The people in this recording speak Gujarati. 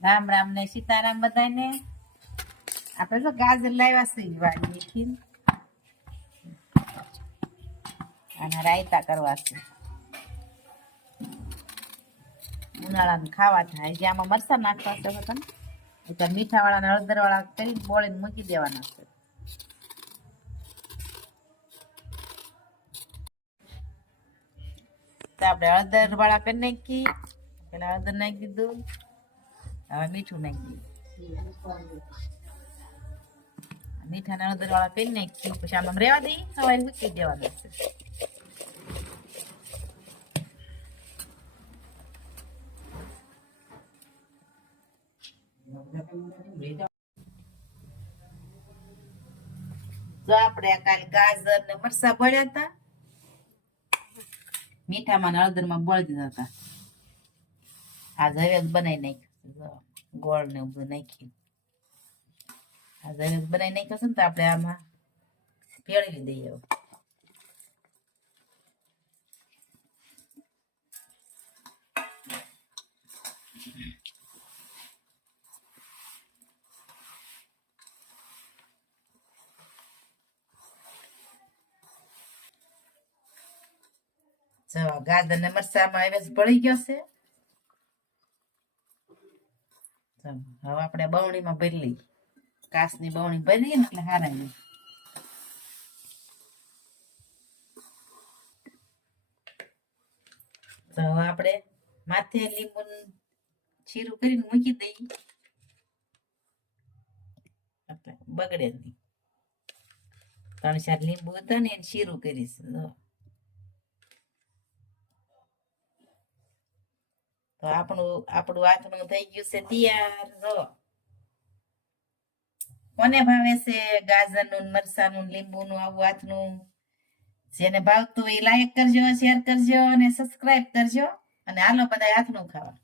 રામ રામ ને સીતારામ બધાને. આપણે તો ગાજર લાવ્યા છે વાડીએથી અને રાયતા કરવા છે. ઉનાળામાં ખાવા થાય. જે આમાં મરચાં નાખવા છે બધા એટલે મીઠા વાળા ને હળદર વાળા કરીને બોળીને મૂકી દેવાના છે. તો આપણે હળદર વાળા કરી નાખી. પેલા હળદર નાખી દીધું, હવે મીઠું નાખી દીધું. મીઠા ને હળદર વાળા કરી નાખી પછી આમાં રેવા દઈ સવારે મૂકી દેવાના છે. તો આપણે કાલે ગાજર ને મરચા બળ્યા હતા, મીઠામાં ને હળદરમાં બળી દીધા હતા. આજ હવે બનાવી નાખ્યું, ગોળ ને બધું નાખ્યું. આજ હવે બનાવી નાખ્યું છે ને તો આપણે આમાં ભેળવી દઈએ. ગાજર ને મરચામાં હવે ભળી ગયો છે. હવે આપણે બવણીમાં ભરી લઈએ. કાચની બવણી ભરીએ ને એટલે હારા નહીં. તો હવે આપણે માથે લીંબુ છીરું કરીને મૂકી દઈએ એટલે બગડે નહીં. 3-4 લીંબુ હતા ને એને છીરું કરીશ. તો આપણું આથણું થઈ ગયું છે તૈયાર. જો કોને ભાવે છે ગાજરનું મરચાનું લીંબુનું આવું આથણું? જેને ભાવતું એ લાઈક કરજો, શેર કરજો અને સબસ્ક્રાઇબ કરજો. અને હાલો બધા આથણું ખાવા.